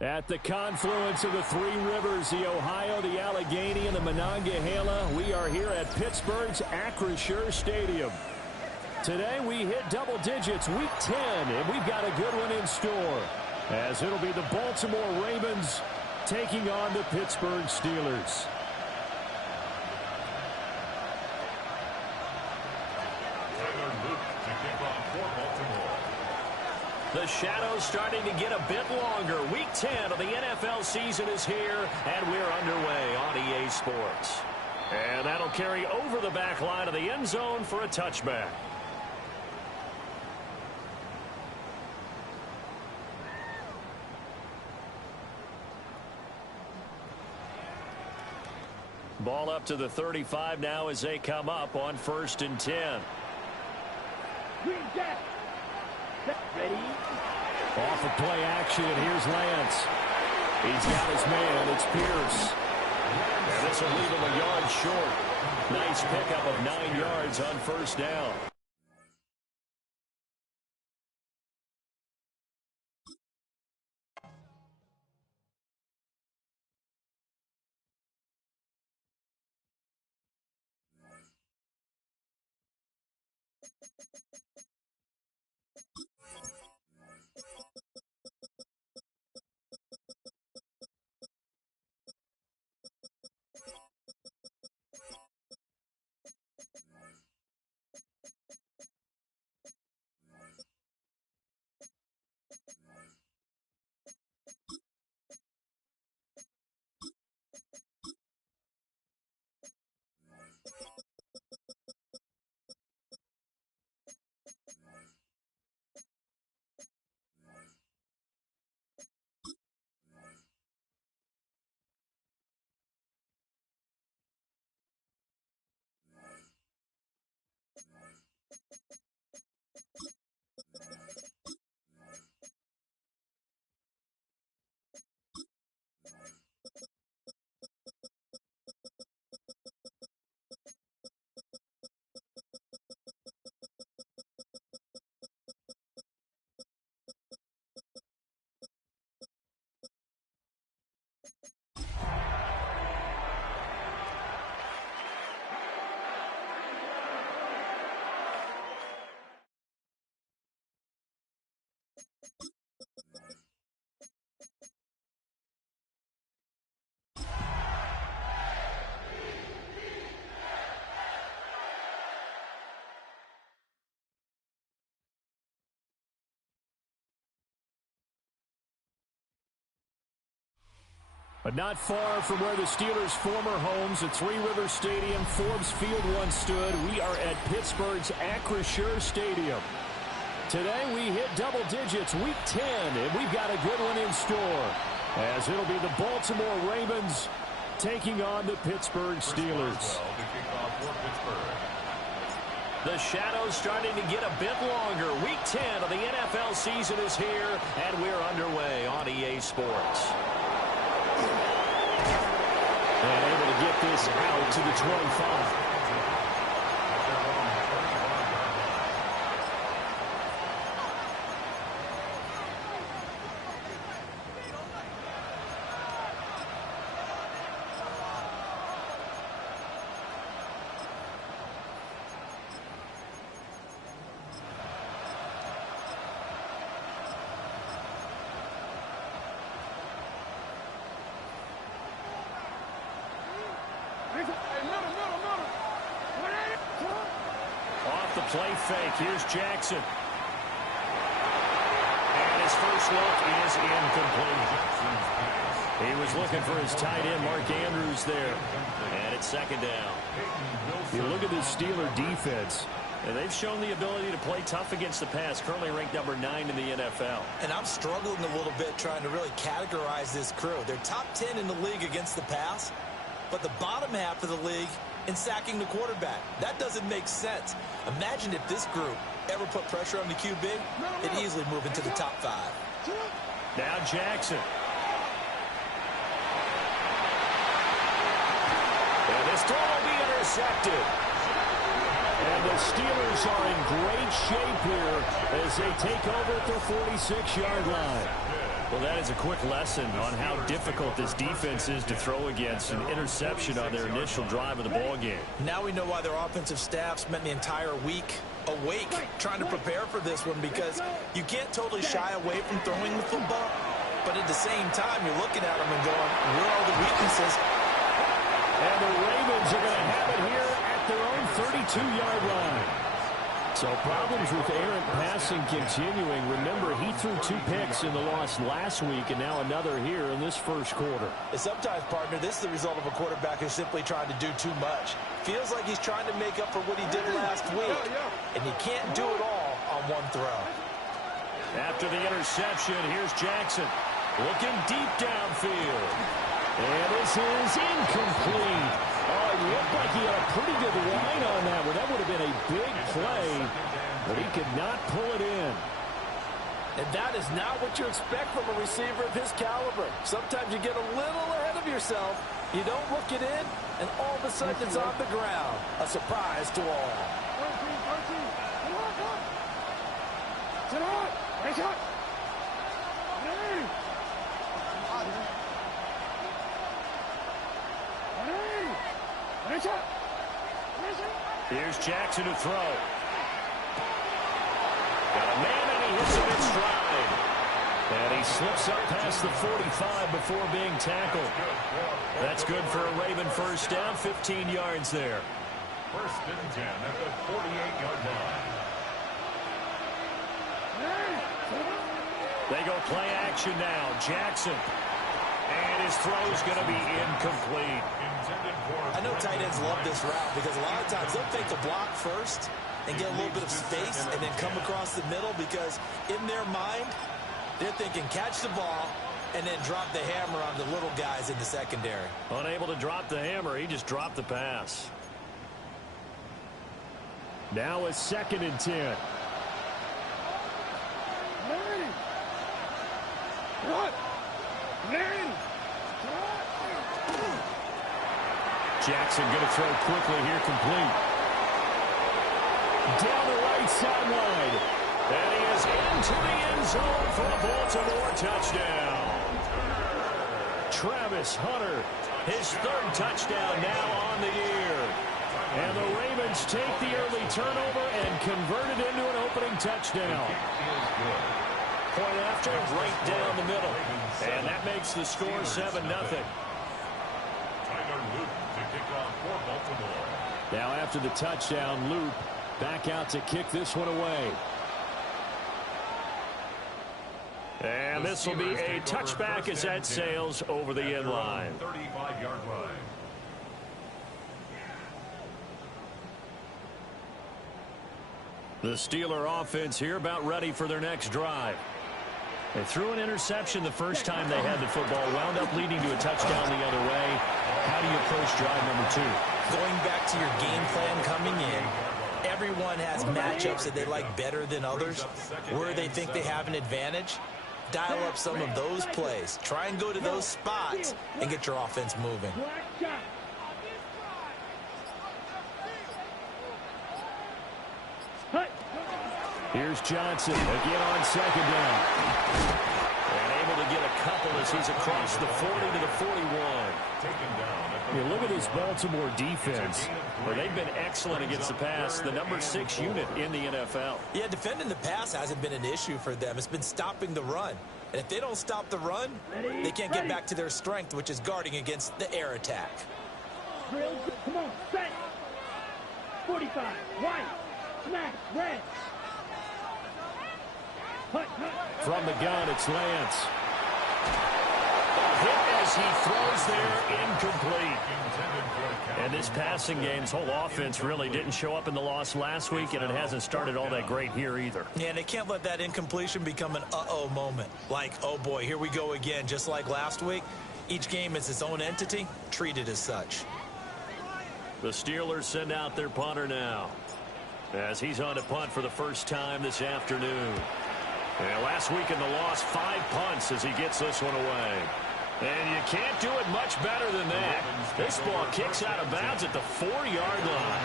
At the confluence of the three rivers, the Ohio, the Allegheny, and the Monongahela, we are here at Pittsburgh's Acrisure Stadium. Today we hit double digits, week 10, and we've got a good one in store, as it'll be the Baltimore Ravens taking on the Pittsburgh Steelers. The shadow's starting to get a bit longer. Week 10 of the NFL season is here, and we're underway on EA Sports. And that'll carry over the back line of the end zone for a touchback. Ball up to the 35 now as they come up on 1st and 10. Ready? Off of play action, here's Lance. He's got his man, it's Pierce. And this will leave him a yard short. Nice pickup of 9 yards on 1st down. But not far from where the Steelers' former homes at Three Rivers Stadium, Forbes Field once stood, we are at Pittsburgh's Acrisure Stadium. Today we hit double digits, week 10, and we've got a good one in store, as it'll be the Baltimore Ravens taking on the Pittsburgh Steelers. The shadow's starting to get a bit longer. Week 10 of the NFL season is here, and we're underway on EA Sports. And able to get this out to the 25. Off the play fake, here's Jackson. And his first look is incomplete. He was looking for his tight end, Mark Andrews, there. And it's 2nd down. You look at this Steeler defense, and they've shown the ability to play tough against the pass, currently ranked number 9 in the NFL. And I'm struggling a little bit trying to really categorize this crew. They're top 10 in the league against the pass, but the bottom half of the league in sacking the quarterback. That doesn't make sense. Imagine if this group ever put pressure on the QB, it'd easily move into the top 5. Now Jackson. And this throw will be intercepted. And the Steelers are in great shape here as they take over at the 46-yard line. Well, that is a quick lesson on how difficult this defense is to throw against an interception on their initial drive of the ball game. Now we know why their offensive staff spent the entire week awake trying to prepare for this one, because you can't totally shy away from throwing the football, but at the same time, you're looking at them and going, where are the weaknesses? And the Ravens are going to have it here at their own 32-yard line. So problems with errant passing continuing. Remember, he threw 2 picks in the loss last week, and now another here in this first quarter. And sometimes, partner, this is the result of a quarterback who's simply trying to do too much. Feels like he's trying to make up for what he did last week, and he can't do it all on one throw. After the interception, here's Jackson looking deep downfield. And this is incomplete. Oh, it looked like he had a pretty good line on that one. That would have been a big play, but he could not pull it in. And that is not what you expect from a receiver of his caliber. Sometimes you get a little ahead of yourself. You don't look it in, and all of a sudden it's on the ground. A surprise to all. Here's Jackson to throw. Got a man, and he hits him in stride. And he slips up past the 45 before being tackled. That's good for a Raven first down, 15 yards there. First and 10 at the 48-yard line. They go play action now. Jackson. And his throw's going to be incomplete. I know tight ends love this route because a lot of times they'll fake the block first and get a little bit of space and then come across the middle, because in their mind, they're thinking catch the ball and then drop the hammer on the little guys in the secondary. Unable to drop the hammer, he just dropped the pass. Now it's 2nd and 10. Jackson going to throw quickly here, complete. Down the right sideline. And he is into the end zone for a Baltimore touchdown. Travis Hunter, his 3rd touchdown now on the year. And the Ravens take the early turnover and convert it into an opening touchdown. Point after, right down the middle. And that makes the score 7-0. Now after the touchdown, Loop back out to kick this one away. And this will be a touchback as that sails over the end line. 35-yard line. The Steeler offense here about ready for their next drive. They threw an interception the first time they had the football, wound up leading to a touchdown the other way. How do you approach drive number 2? Going back to your game plan coming in, everyone has matchups that they like better than others, where they think they have an advantage. Dial up some of those plays. Try and go to those spots and get your offense moving. Here's Johnson again on 2nd down. And able to get a couple as he's across the 40 to the 41. You look at this Baltimore defense, where they've been excellent against the pass, the number 6 unit in the NFL. Yeah, defending the pass hasn't been an issue for them. It's been stopping the run. And if they don't stop the run, they can't get back to their strength, which is guarding against the air attack. Come on, set. 45, white, smash, red. From the gun, it's Lance. A hit as he throws there, incomplete. And this passing game's whole offense really didn't show up in the loss last week, and it hasn't started all that great here either. Yeah, and they can't let that incompletion become an uh-oh moment. Like, oh boy, here we go again, just like last week. Each game is its own entity, treated as such. The Steelers send out their punter now, as he's on to punt for the first time this afternoon. And last week in the loss, 5 punts as he gets this one away. And you can't do it much better than that. This ball kicks out of bounds at the 4-yard line.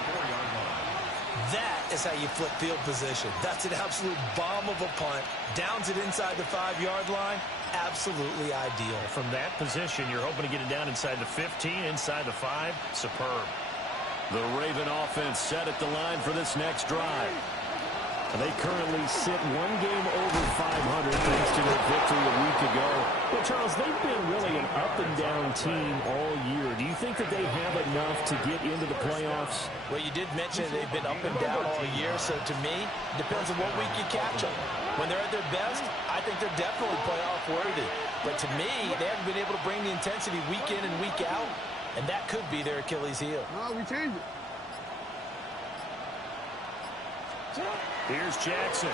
That is how you flip field position. That's an absolute bomb of a punt. Downs it inside the 5-yard line. Absolutely ideal. From that position, you're hoping to get it down inside the 15, inside the 5. Superb. The Raven offense set at the line for this next drive. They currently sit one game over 500 thanks to their victory a week ago. Well, Charles, they've been really an up-and-down team all year. Do you think that they have enough to get into the playoffs? Well, you did mention they've been up and down all year, so to me, it depends on what week you catch them. When they're at their best, I think they're definitely playoff worthy. But to me, they haven't been able to bring the intensity week in and week out, and that could be their Achilles heel. No, we changed it. Here's Jackson.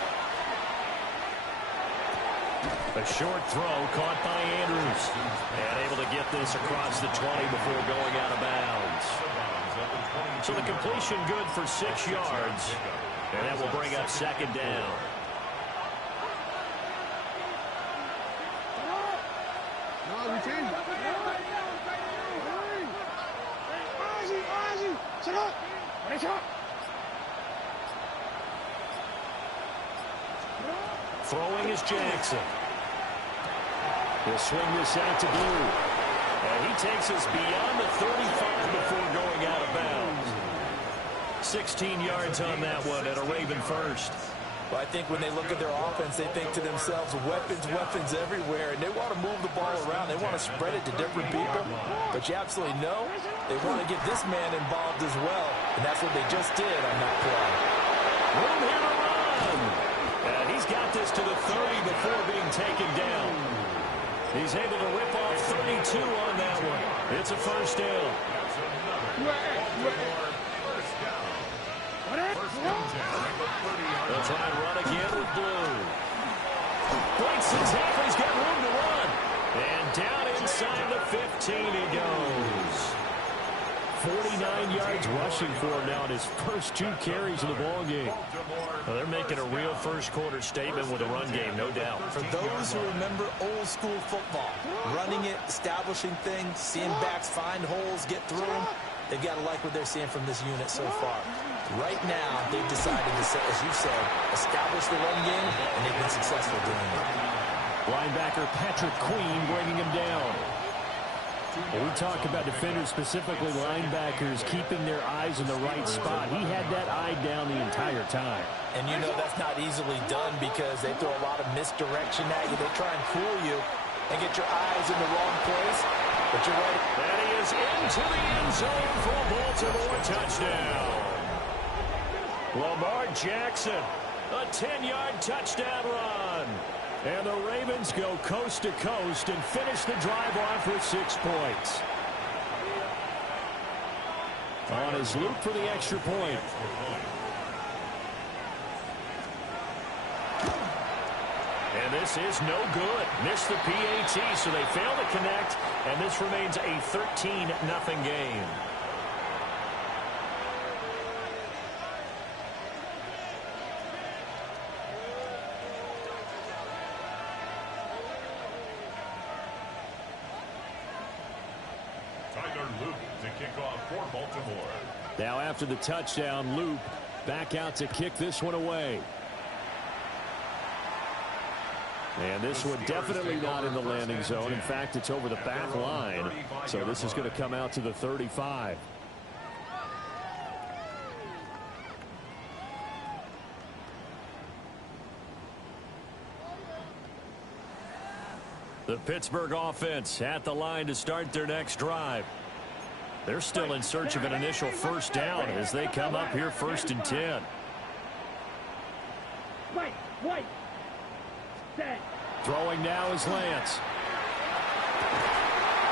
A short throw caught by Andrews. And able to get this across the 20 before going out of bounds. So the completion good for 6 yards. And that will bring up second down. No, we changed it. Shut up. Throwing is Jackson. He'll swing this out to Blue. And he takes us beyond the 35 before going out of bounds. 16 yards on that one and a Raven first. Well, I think when they look at their offense, they think to themselves, weapons, weapons everywhere, and they want to move the ball around. They want to spread it to different people. But you absolutely know they want to get this man involved as well, and that's what they just did on that play. Room here to run. And he's got this to the 30 before being taken down. He's able to rip off 32 on that one. It's a first down. They'll try and run again with Blue. Breaks the tackle. He's got room to run. And down inside the 15 he goes. 49 yards rushing for him now in his first 2 carries of the ballgame. Well, they're making a real first-quarter statement with a run game, no doubt. For those who remember old-school football, running it, establishing things, seeing backs find holes, get through them, they've got to like what they're seeing from this unit so far. Right now, they've decided to, as you said, establish the run game, and they've been successful doing it. Linebacker Patrick Queen bringing him down. When we talk about defenders, specifically linebackers, keeping their eyes in the right spot. He had that eye down the entire time. And you know that's not easily done because they throw a lot of misdirection at you. They try and fool you and get your eyes in the wrong place. But you're right. And he is into the end zone for a Baltimore touchdown. Lamar Jackson, a 10-yard touchdown run. And the Ravens go coast to coast and finish the drive off with 6 points. On his loop for the extra point. And this is no good. Missed the PAT, so they fail to connect. And this remains a 13-0 game. Now after the touchdown, Loop back out to kick this one away. And this one definitely not in the landing zone. In fact, it's over the back line. So this is going to come out to the 35. The Pittsburgh offense at the line to start their next drive. They're still in search of an initial first down as they come up here 1st and 10. Throwing now is Lance.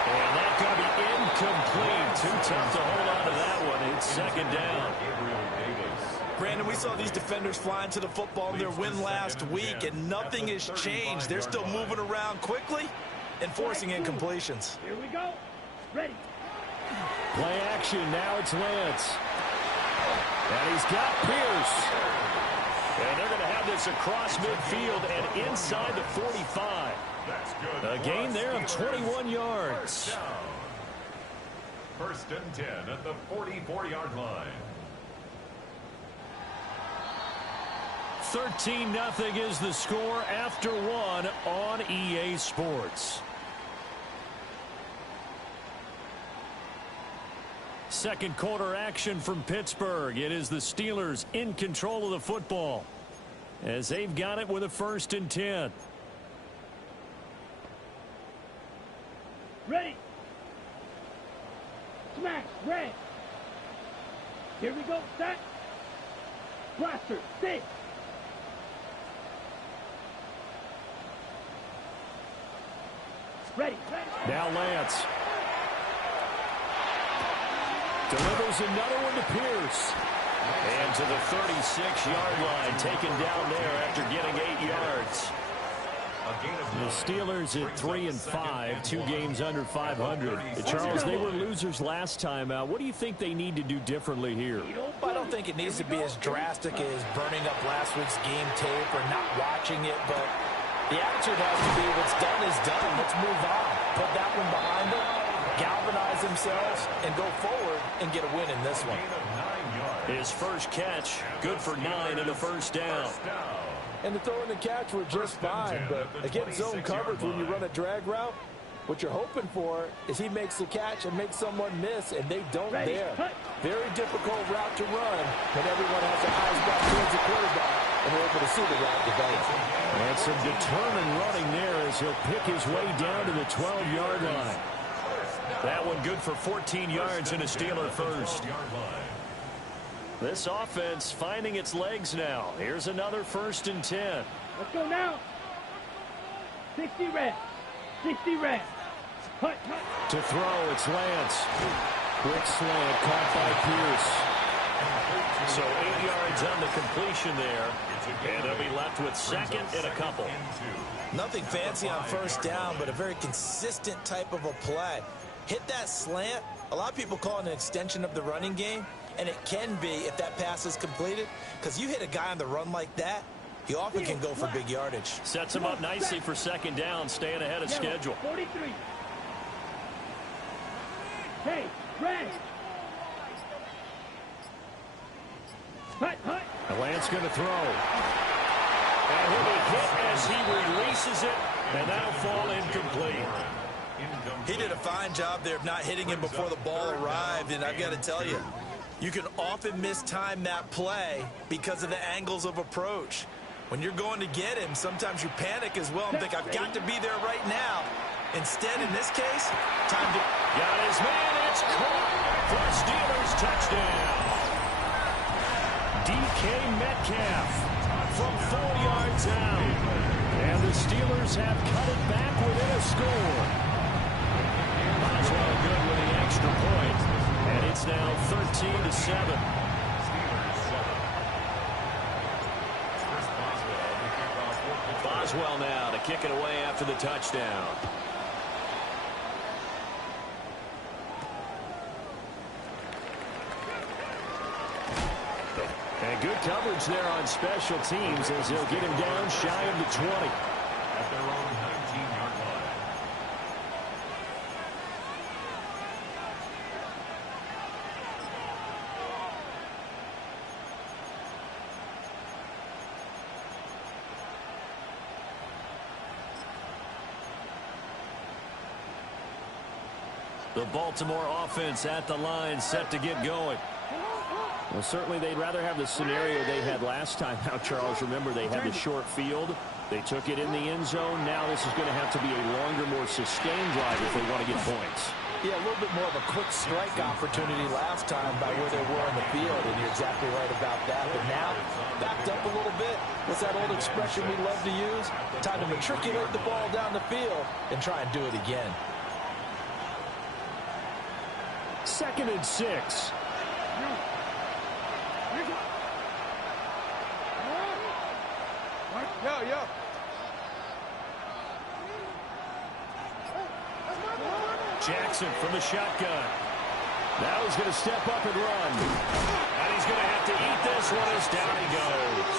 And that's going to be incomplete. Too tough to hold on to that one. It's 2nd down. Brandon, we saw these defenders flying to the football in their win last week, and nothing has changed. They're still moving around quickly and forcing incompletions. Here we go. Ready. Play action. Now it's Lance. And he's got Pierce. And they're going to have this across midfield and inside the 45. A gain there of 21 yards. 1st and 10 at the 44-yard line. 13-0 is the score after one on EA Sports. Second quarter action from Pittsburgh. It is the Steelers in control of the football as they've got it with a 1st and 10. Ready. Smash. Red. Here we go. Set. Blaster. Stay. Ready. Now Lance. Delivers another one to Pierce. And to the 36-yard line, taken down there after getting 8 yards. The Steelers at 3-5, 2 games under 500. Charles, they were losers last time out. What do you think they need to do differently here? I don't think it needs to be as drastic as burning up last week's game tape or not watching it, but the attitude has to be what's done is done. Let's move on. Put that one behind them, galvanize themselves, and go forward and get a win in this one. His first catch, good for 9 and a first down. And the throw and the catch were just fine, but against zone coverage when you run a drag route, what you're hoping for is he makes the catch and makes someone miss, and they don't there. Very difficult route to run when everyone has their eyes back towards the quarterback and they're able to see the route develop. And some determined running there as he'll pick his way down to the 12-yard line. That one good for 14 yards and a Steeler first. This offense finding its legs now. Here's another 1st and 10. Let's go now. 60 red. 60 red. Hut. To throw, it's Lance. Quick slant caught by Pierce. So 8 yards on the completion there. And they'll be left with 2nd and a couple. Nothing fancy on first down, but a very consistent type of a play. Hit that slant. A lot of people call it an extension of the running game. And it can be if that pass is completed, because you hit a guy on the run like that, he often can go for big yardage. Sets him up nicely for 2nd down, staying ahead of schedule. 43. Hey, red. Hut. And Lance going to throw. And he'll be hit as he releases it, and that'll fall incomplete. He did a fine job there of not hitting him before the ball arrived, and I've got to tell you, you can often mistime that play because of the angles of approach. When you're going to get him, sometimes you panic as well and think, I've got to be there right now. Instead, in this case, time to... Got his man, it's caught for a Steelers touchdown. DK Metcalf from 4 yards out. And the Steelers have cut it back within a score. Boswell good with the extra point. And it's now 13-7. Boswell now to kick it away after the touchdown. And good coverage there on special teams as they'll get him down shy of the 20. At their own 19-yard line. The Baltimore offense at the line set to get going. Well, certainly they'd rather have the scenario they had last time out, Charles. Remember, they had the short field. They took it in the end zone. Now this is going to have to be a longer, more sustained drive if they want to get points. Yeah, a little bit more of a quick strike opportunity last time by where they were on the field, and you're exactly right about that. But now, backed up a little bit. What's that old expression we love to use? Time to matriculate the ball down the field and try and do it again. 2nd and 6. Yo. Jackson from the shotgun. Now he's going to step up and run. And he's going to have to eat this one as down he goes.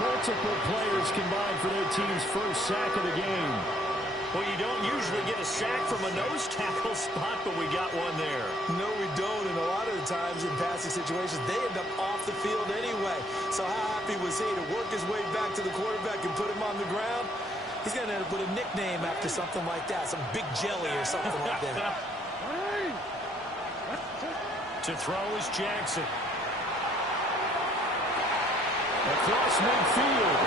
Multiple players combined for their team's first sack of the game. Well, you don't usually get a sack from a nose tackle spot, but we got one there. No, we don't. And a lot of the times in passing situations, they end up off the field anyway. So how happy was he to work his way back to the quarterback and put him on the ground? He's going to end up with a nickname after something like that, some Big Jelly or something like that. To throw is Jackson. Across midfield.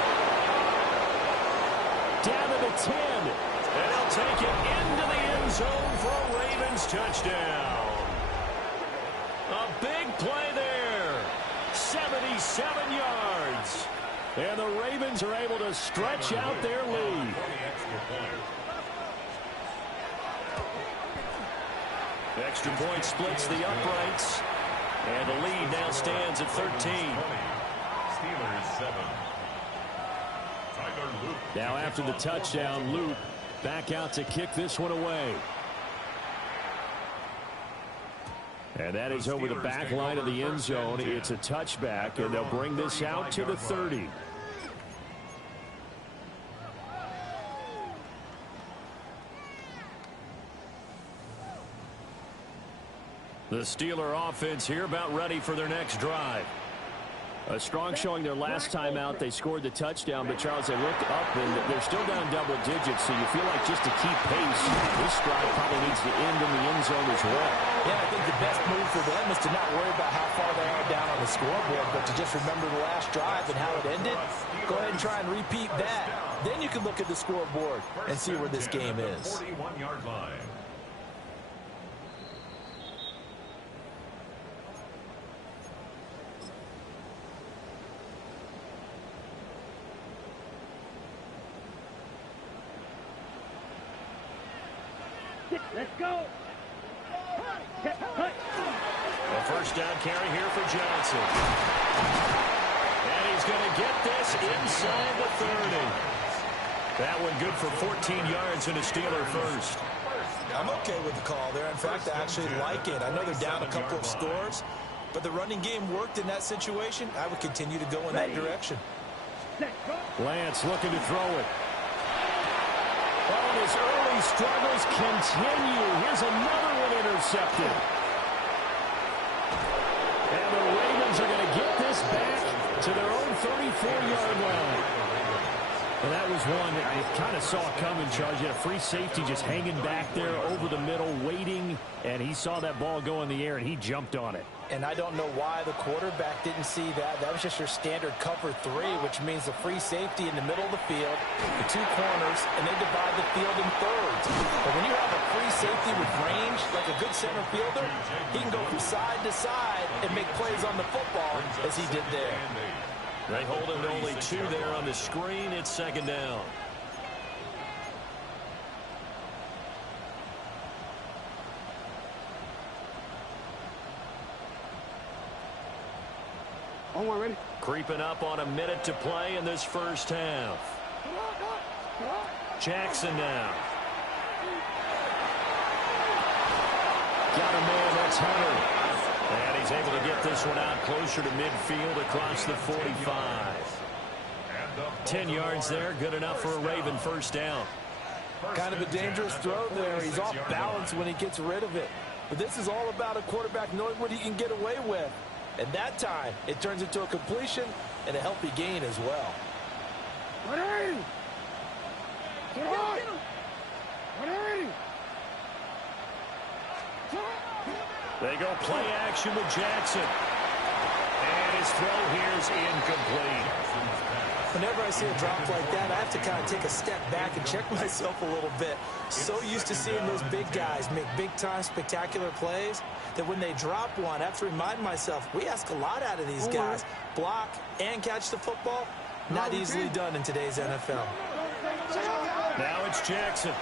Down to the 10. And he'll take it into the end zone for a Ravens touchdown. A big play there. 77 yards. And the Ravens are able to stretch out their lead. Extra point splits the uprights. And the lead now stands at 13. Steelers 7. Now after the touchdown, Luke back out to kick this one away. And that is over the back line of the end zone. It's a touchback, and they'll bring this out to the 30. The Steeler offense here about ready for their next drive. A strong showing their last time out. They scored the touchdown, but Charles, they looked up and they're still down double digits, so you feel like just to keep pace, this drive probably needs to end in the end zone as well. Yeah, I think the best move for them is to not worry about how far they are down on the scoreboard, but to just remember the last drive and how it ended. Go ahead and try and repeat that. Then you can look at the scoreboard and see where this game is. 41-yard line. Let's go. A first down carry here for Johnson. And he's going to get this inside the 30. That one good for 14 yards and a Steeler first. I'm okay with the call there. In fact, I actually like it. I know they're down a couple of scores, but the running game worked in that situation. I would continue to go in that direction. Lance looking to throw it. Oh, his early struggles continue. Here's another one intercepted. And the Ravens are going to get this back to their own 34-yard line. And that was one that I kind of saw coming, Charles. You had a free safety just hanging back there over the middle, waiting, and he saw that ball go in the air, and he jumped on it. And I don't know why the quarterback didn't see that. That was just your standard cover 3, which means the free safety in the middle of the field, the 2 corners, and they divide the field in thirds. But when you have a free safety with range, like a good center fielder, he can go from side to side and make plays on the football as he did there. They hold him to only 2 there on the screen. It's second down. Ready? Creeping up on a minute to play in this first half. Jackson now. Got a man, that's Hunter. And he's able to get this one out closer to midfield across the 45. 10 yards there, good enough for a Raven first down. Kind of a dangerous throw there. He's off balance when he gets rid of it. But this is all about a quarterback knowing what he can get away with. And that time, it turns into a completion and a healthy gain as well. They go play action with Jackson. And his throw here is incomplete. Whenever I see a drop like that, I have to kind of take a step back and check myself a little bit. So used to seeing those big guys make big-time spectacular plays that when they drop one, I have to remind myself, we ask a lot out of these guys. Block and catch the football, not easily done in today's NFL. Now it's Jackson.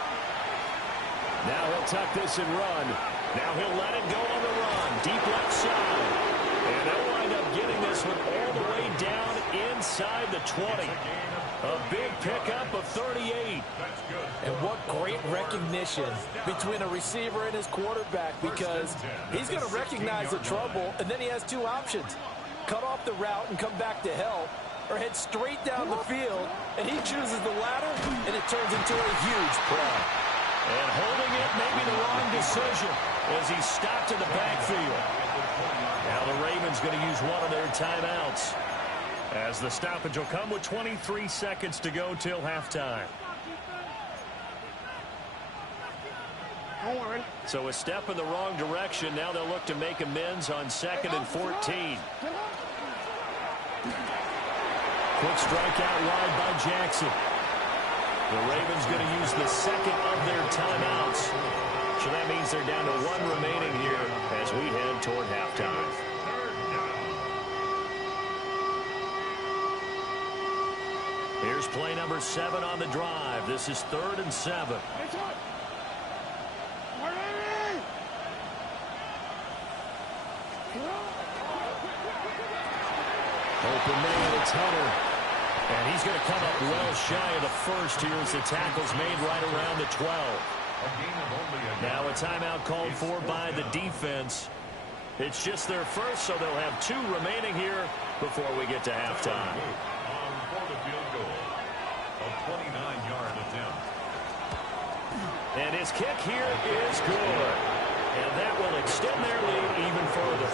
Now he'll tuck this and run. Now he'll let it go on the run. Deep left side. And they'll wind up getting this one all the way down inside the 20. A big pickup of 38. And what great recognition between a receiver and his quarterback, because he's going to recognize the trouble, and then he has 2 options. Cut off the route and come back to help, or head straight down the field, and he chooses the latter, and it turns into a huge play. And holding it may be the wrong decision as he's stopped in the backfield. Now the Ravens going to use one of their timeouts, as the stoppage will come with 23 seconds to go till halftime. So a step in the wrong direction. Now they'll look to make amends on 2nd and 14. Quick strike out wide by Jackson. The Ravens going to use the second of their timeouts. So that means they're down to one remaining here as we head toward halftime. Here's play number 7 on the drive. This is 3rd and 7. Open man, it's Hunter. And he's going to come up well shy of the first here as the tackle's made right around the 12. Now a timeout called for by the defense. It's just their first, so they'll have 2 remaining here before we get to halftime. For the field goal, a 29-yard attempt. And his kick here is good. And that will extend their lead even further.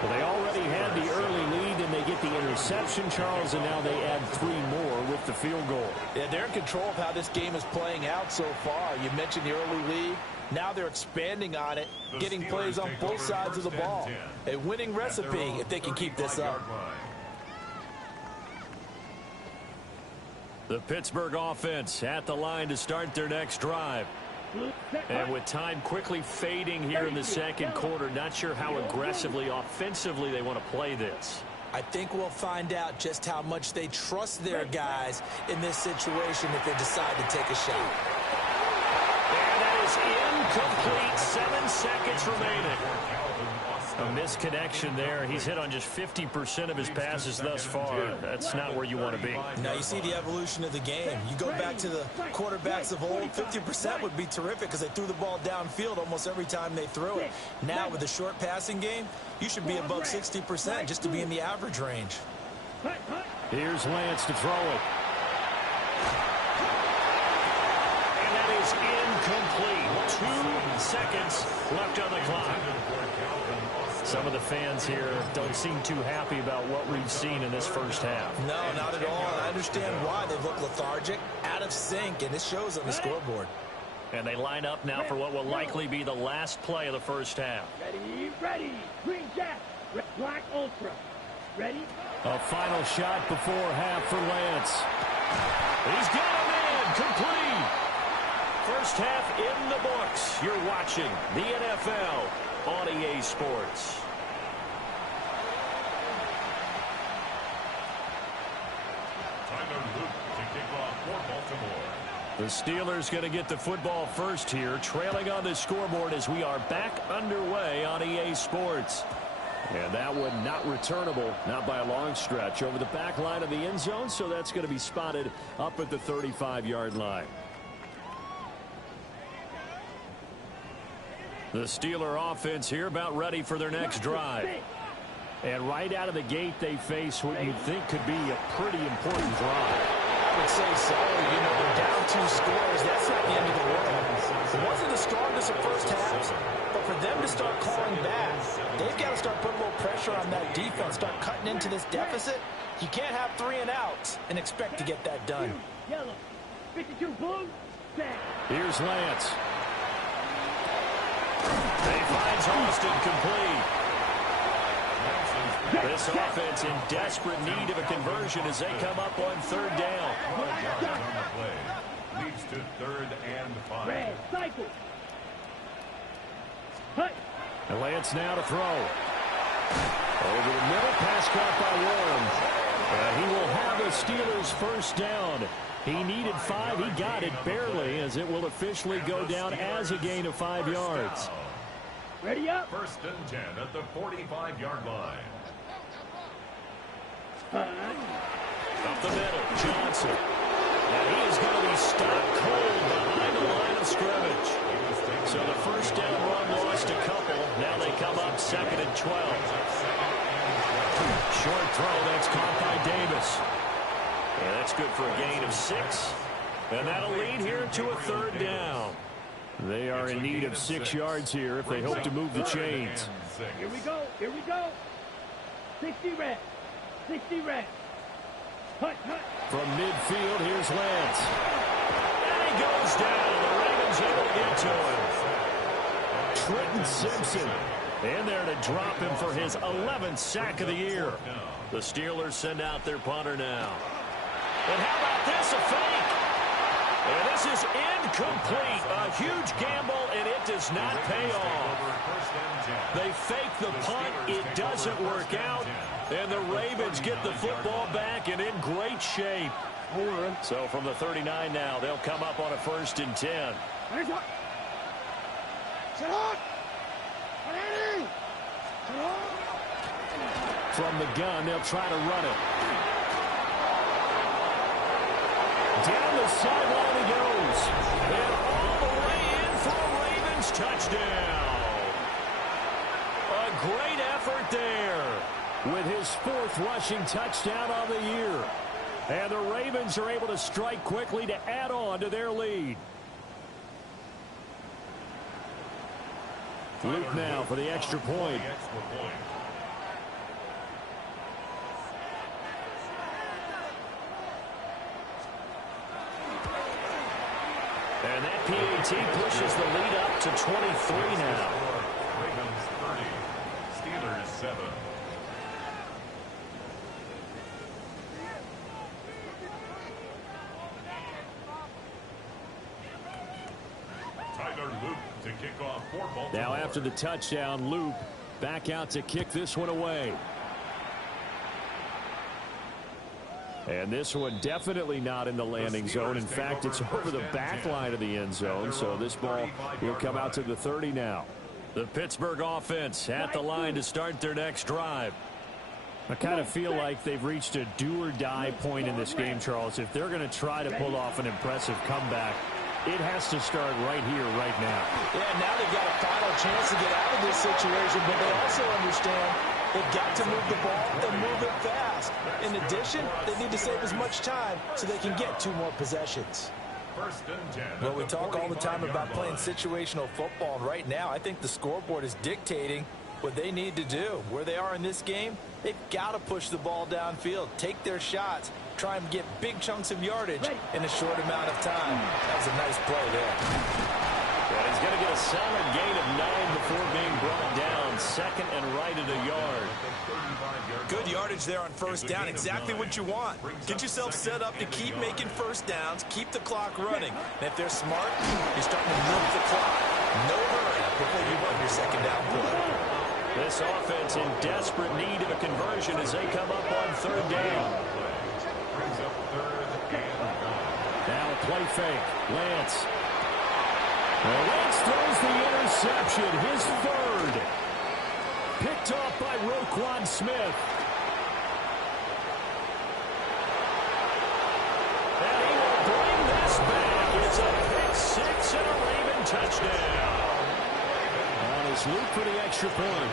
Well, they already had the early lead, and they get the interception, Charles, and now they add 3 more with the field goal. Yeah, they're in control of how this game is playing out so far. You mentioned the early lead. Now they're expanding on it, getting plays on both sides of the ball. A winning recipe if they can keep this up. The Pittsburgh offense at the line to start their next drive. And with time quickly fading here in the second quarter, not sure how aggressively, offensively they want to play this. I think we'll find out just how much they trust their guys in this situation if they decide to take a shot. And that is incomplete. 7 seconds remaining. A misconnection there. He's hit on just 50% of his passes thus far. That's not where you want to be. Now you see the evolution of the game. You go back to the quarterbacks of old, 50% would be terrific because they threw the ball downfield almost every time they threw it. Now with the short passing game, you should be above 60% just to be in the average range. Here's Lance to throw it. And that is incomplete. 2 seconds left on the clock. Some of the fans here don't seem too happy about what we've seen in this first half. No, not at all. And I understand why. They look lethargic, out of sync, and it shows on the scoreboard. And they line up now for what will likely be the last play of the first half. Ready. Green Jack. Black Ultra. Ready? A final shot before half for Lance. He's got him in. Complete. First half in the books. You're watching the NFL on EA Sports. The Steelers going to get the football first here, trailing on the scoreboard as we are back underway on EA Sports. And that one not returnable, not by a long stretch, over the back line of the end zone, so that's going to be spotted up at the 35-yard line. The Steeler offense here about ready for their next drive. And right out of the gate, they face what you'd think could be a pretty important drive. I would say so. You know, they're down 2 scores. That's not the end of the world. It wasn't the strongest of first halves, but for them to start clawing back, they've got to start putting a little pressure on that defense, start cutting into this deficit. You can't have 3 and outs and expect to get that done. Yellow. 52 blue. Here's Lance. He finds Austin complete. This offense in desperate need of a conversion as they come up on 3rd down. Leads to 3rd and 5. Red cycle. And Lance now to throw. Over the middle, pass caught by Warren. He will have the Steelers first down. He needed 5. He got it barely, as it will officially go down as a gain of 5 yards. Ready up. 1st and 10 at the 45-yard line. Up the middle, Johnson. And he is going to be stopped cold behind the line of scrimmage. So the first down run lost a couple. Now they come up 2nd and 12. short throw. That's caught by Davis. And that's good for a gain of 6. And that'll lead here to a 3rd down. They are in need of 6 yards here if they hope to move the chains. Here we go. Here we go. 60 reps. 60 reps. Hut, hut. From midfield, here's Lance. And he goes down. The Ravens able to get to him. Trenton Simpson in there to drop him for his 11th sack of the year. The Steelers send out their punter now. And how about this, a fake? And this is incomplete. A huge gamble, and it does not pay off. They fake the punt. It doesn't work out. And the Ravens get the football back and in great shape. So from the 39 now, they'll come up on a 1st and 10. From the gun, they'll try to run it. Down the sideline he goes. And all the way in for a Ravens touchdown. A great effort there with his 4th rushing touchdown on the year. And the Ravens are able to strike quickly to add on to their lead. Luke now for the extra point. And that PAT pushes the lead up to 23 now. Ravens 30, Steelers 7. Tyler Luke to kick off for Baltimore. Now after the touchdown, Luke back out to kick this one away. And this one definitely not in the landing zone. In fact, it's over the back line of the end zone. So this ball will come out to the 30 now. The Pittsburgh offense at the line to start their next drive. I kind of feel like they've reached a do-or-die point in this game, Charles. If they're going to try to pull off an impressive comeback, it has to start right here, right now. Yeah, now they've got a final chance to get out of this situation, but they also understand they've got to move the ball and move it fast. In addition, they need to save as much time so they can get 2 more possessions. Well, we talk all the time about playing situational football, and right now I think the scoreboard is dictating what they need to do. Where they are in this game, they've got to push the ball downfield, take their shots, try and get big chunks of yardage in a short amount of time. That was a nice play there. And he's going to get a solid gain of 9 before being brought down. 2nd and right at a yard. Good yardage there on 1st down. Exactly what you want. Get yourself set up to keep making 1st downs, keep the clock running. And if they're smart, you're starting to milk the clock. No hurry before you run your 2nd down play. This offense in desperate need of a conversion as they come up on 3rd down. Now a play fake. Lance. Well, Lance throws the interception, his 3rd. Picked off by Roquan Smith. And he will bring this back. It's a pick 6 and a Raven touchdown. And it's Luke for the extra point.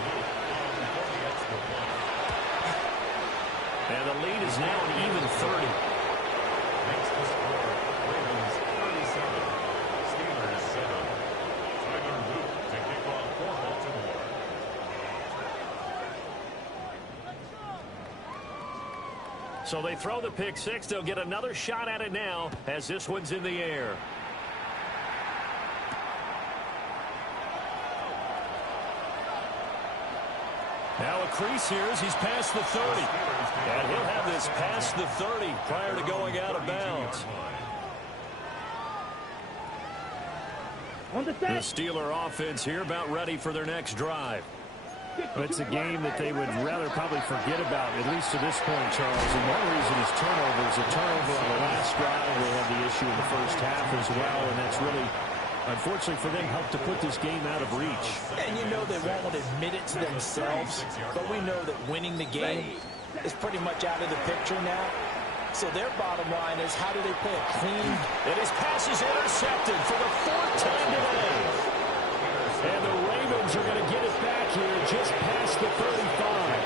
And the lead is now an even 30. Makes the score Ravens 37, Steelers 7. Tyler Luke to kick off for Baltimore. So they throw the pick 6. They'll get another shot at it now as this one's in the air. Now a crease here as he's past the 30. And he'll have this past the 30 prior to going out of bounds. On the The set. Steeler offense here about ready for their next drive. It's a game that they would rather probably forget about, at least to this point, Charles. And one reason is turnovers. A turnover on the last drive. They had the issue in the first half as well, and that's really, unfortunately for them, helped to put this game out of reach. And you know they won't admit it to themselves, but we know that winning the game is pretty much out of the picture now. So their bottom line is, how do they play a clean? And his pass is intercepted for the 4th time today. And the Ravens are going to get it back here just past the 35.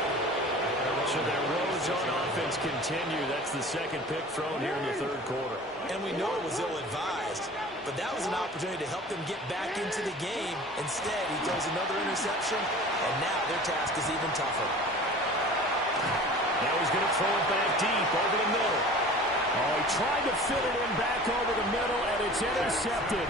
So they're drives on offense continue. That's the second pick thrown here in the third quarter. And we know it was ill-advised, but that was an opportunity to help them get back into the game. Instead, he throws another interception, and now their task is even tougher. Now he's going to throw it back deep over the middle. Oh, he tried to fit it in back over the middle, and it's intercepted.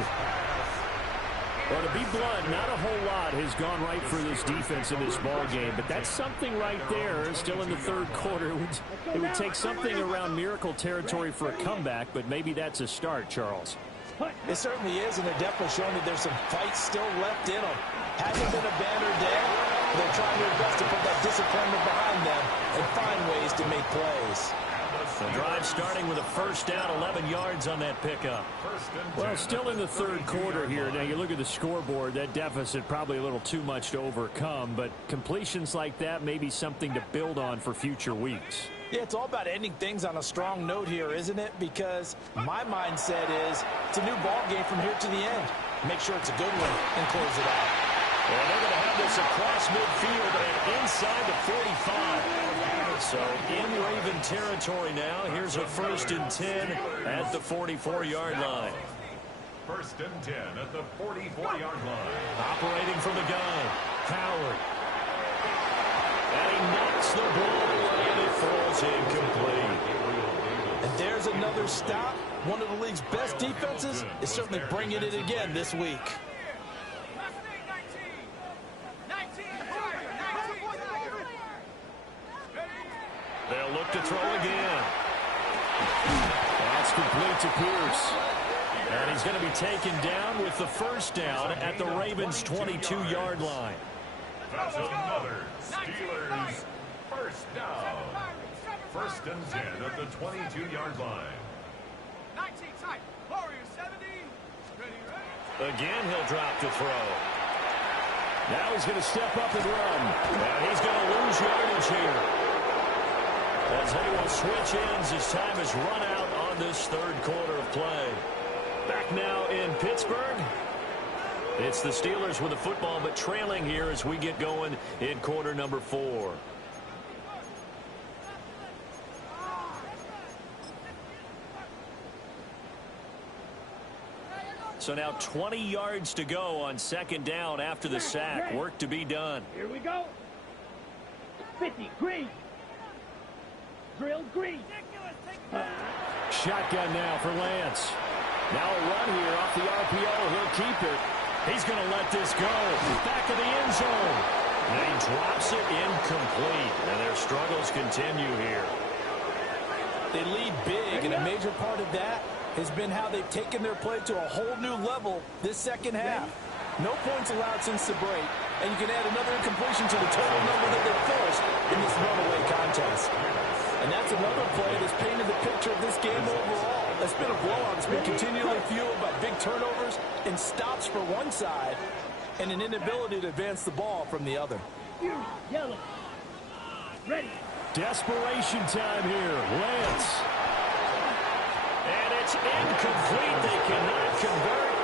Well, to be blunt, not a whole lot has gone right for this defense in this ball game, but that's something right there. Still in the third quarter, it would take something around miracle territory for a comeback, but maybe that's a start, Charles. It certainly is, and they're definitely showing that there's some fight still left in them. Hasn't been a banner day. They're trying their best to put that disappointment behind them and find ways to make plays. The drive starting with a first down, 11 yards on that pickup. Well, still in the third quarter here. Now, you look at the scoreboard, that deficit probably a little too much to overcome, but completions like that may be something to build on for future weeks. Yeah, it's all about ending things on a strong note here, isn't it? Because my mindset is it's a new ball game from here to the end. Make sure it's a good one and close it out. Well, they're going to have this across midfield and inside the 45. So in Raven territory now. Here's a 1st and 10 at the 44-yard line. 1st and 10 at the 44-yard line. Operating from the gun, Howard. And he knocks the ball away and it falls incomplete. And there's another stop. One of the league's best defenses is certainly bringing it again this week. They'll look to throw again. That's complete to Pierce. And he's going to be taken down with the first down at the Ravens' 22-yard line. That's another Steelers first down. 1st and 10 at the 22-yard line. 19 tight. Warriors 70. Ready. Again, he'll drop to throw. Now he's going to step up and run. And he's going to lose yardage here. As they will switch ends as time has run out on this third quarter of play. Back now in Pittsburgh. It's the Steelers with the football, but trailing here as we get going in quarter number 4. So now 20 yards to go on 2nd down after the sack. Work to be done. Here we go. 50, green. Drill, green. Shotgun now for Lance. Now a run here off the RPO. He'll keep it. He's going to let this go. Back of the end zone. And he drops it incomplete. And their struggles continue here. They lead big, and a major part of that has been how they've taken their play to a whole new level this second half. No points allowed since the break, and you can add another incompletion to the total number that they forced in this runaway contest. And that's another play that's painted the picture of this game overall. It's been a blowout. It's been continually fueled by big turnovers and stops for one side and an inability to advance the ball from the other. Yellow. Ready. Desperation time here. Lance. And it's incomplete. They cannot convert.